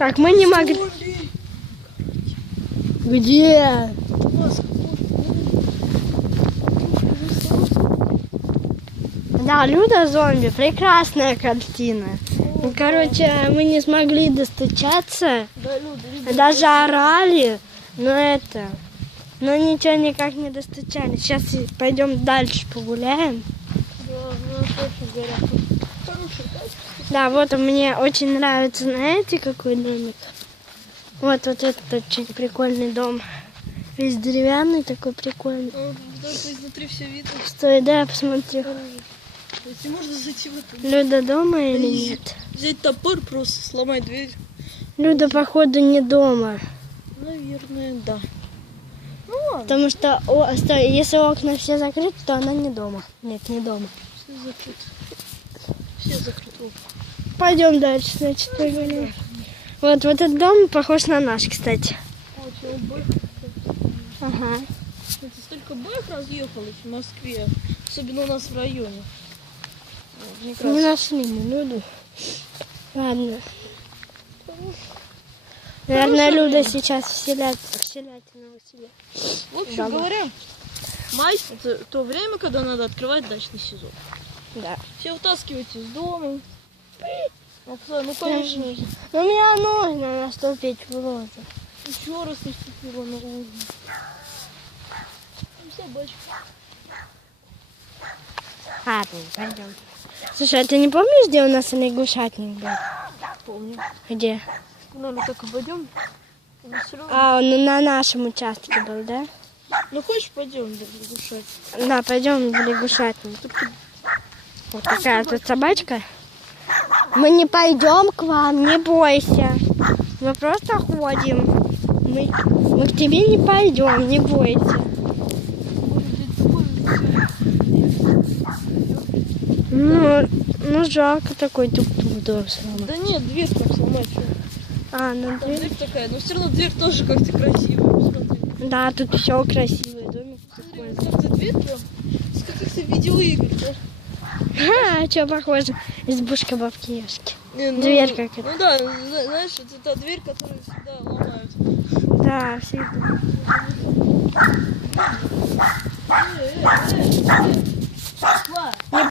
Так, мы не могли... Где? Да, Люда зомби. Прекрасная картина. Ну, короче, мы не смогли достучаться. Да, Люда, Даже орали. Но ничего никак не достучались. Сейчас пойдем дальше погуляем. Да, у нас очень горят. Хороший, Да, вот мне очень нравится, знаете, какой домик? Вот этот очень прикольный дом. Весь деревянный, такой прикольный. Даже изнутри все видно. Стой, да, посмотри. Если можно зайти в эту... Люда дома или нет? Взять топор, просто сломать дверь. Люда, походу, не дома. Наверное, да. Ну ладно. Потому что, стой, если окна все закрыты, то она не дома. Нет, не дома. Все закрыто. Все закрыты. Пойдем дальше, значит, погуляем. Вот этот дом похож на наш, кстати. Очень бэх. Ага. Кстати, столько бэх разъехалось в Москве. Особенно у нас в районе. Не нашли мы Люду. Ладно. Наверное, Люда сейчас вселятина у себя. В общем говоря, май — это то время, когда надо открывать дачный сезон. Да. Все вытаскивать из дома. Ну, конечно. Но мне нужно наступить в розу. Еще раз наступила на розу. Собачка. Ладно, пойдем. Слушай, а ты не помнишь, где у нас лягушатник был? Помню. Где? Ну, так обойдем. А, он на нашем участке был, да? Ну, хочешь, пойдем лягушать? Да, пойдем в лягушатник. Вот такая тут собачка. Мы не пойдем к вам, не бойся. Мы просто ходим. Мы к тебе не пойдем, не бойся. Ну жалко такой тук-тук дом сломать. Да нет, дверь там сломать. А, ну Там дверь такая, но все равно дверь тоже как-то красивая. Посмотри. Да, тут все красивый домик. Смотри, вот как-то дверь прям с каких-то видеоигр, да? А что похоже? Избушка бабки Яшки. Не, ну, Дверь как это. Ну да, знаешь, это та дверь, которую всегда ломают. Да, всегда.